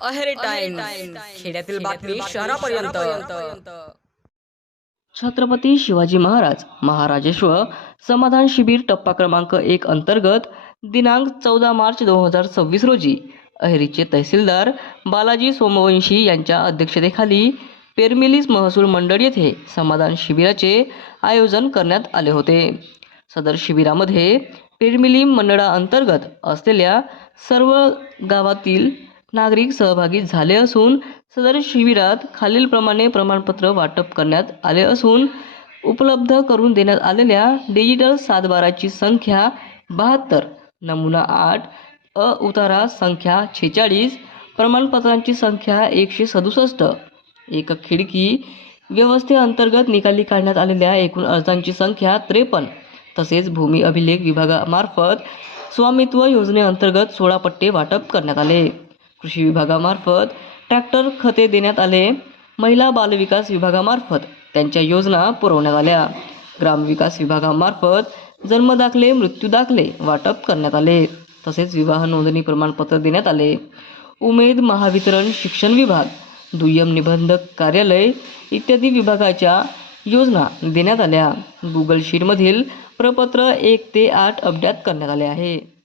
Aheri times खेड्यातील बातमी शहरापर्यंत. छत्रपती शिवाजी महाराज महाराजेश्वर समाधान शिबिर टप्पा क्रमांक 1 अंतर्गत दिनांक 14 मार्च 2026 रोजी अहेरीचे तहसीलदार बालाजी सोमवंशी यांच्या अध्यक्षतेखाली पेरमिलीस महसूल मंडळ येथे समाधान शिबिराचे आयोजन करण्यात आले होते. सदर शिबिरामध्ये पेरमिली मंडळाअंतर्गत असलेल्या सर्व गावातील नागरिक सहभागी झाले असून सदर शिबिरात खालीलप्रमाणे प्रमाणपत्र वाटप करण्यात आले असून उपलब्ध करून देण्यात आलेल्या डिजिटल सातबाराची संख्या 72, नमुना 8, उतारा संख्या 46, प्रमाणपत्रांची संख्या 167, एक खिडकी व्यवस्थेअंतर्गत निकाली काढण्यात आलेल्या एकूण अर्जांची संख्या 53, तसेच भूमी अभिलेख विभागामार्फत स्वामित्व योजनेअंतर्गत 16 पट्टे वाटप करण्यात आले. कृषी विभागामार्फत ट्रॅक्टर, खते देण्यात आले. महिला बालविकास विभागामार्फत त्यांच्या योजना पुरवण्यात आल्या. ग्रामविकास विभागामार्फत जन्मदाखले, मृत्यू दाखले वाटप करण्यात आले. तसेच विवाह नोंदणी प्रमाणपत्र देण्यात आले. उमेद महावितरण शिक्षण विभाग, दुय्यम निबंधक कार्यालय इत्यादी विभागाच्या योजना देण्यात आल्या. गुगल शीटमधील प्रपत्र 1 ते 8 अपडेट करण्यात आले आहे.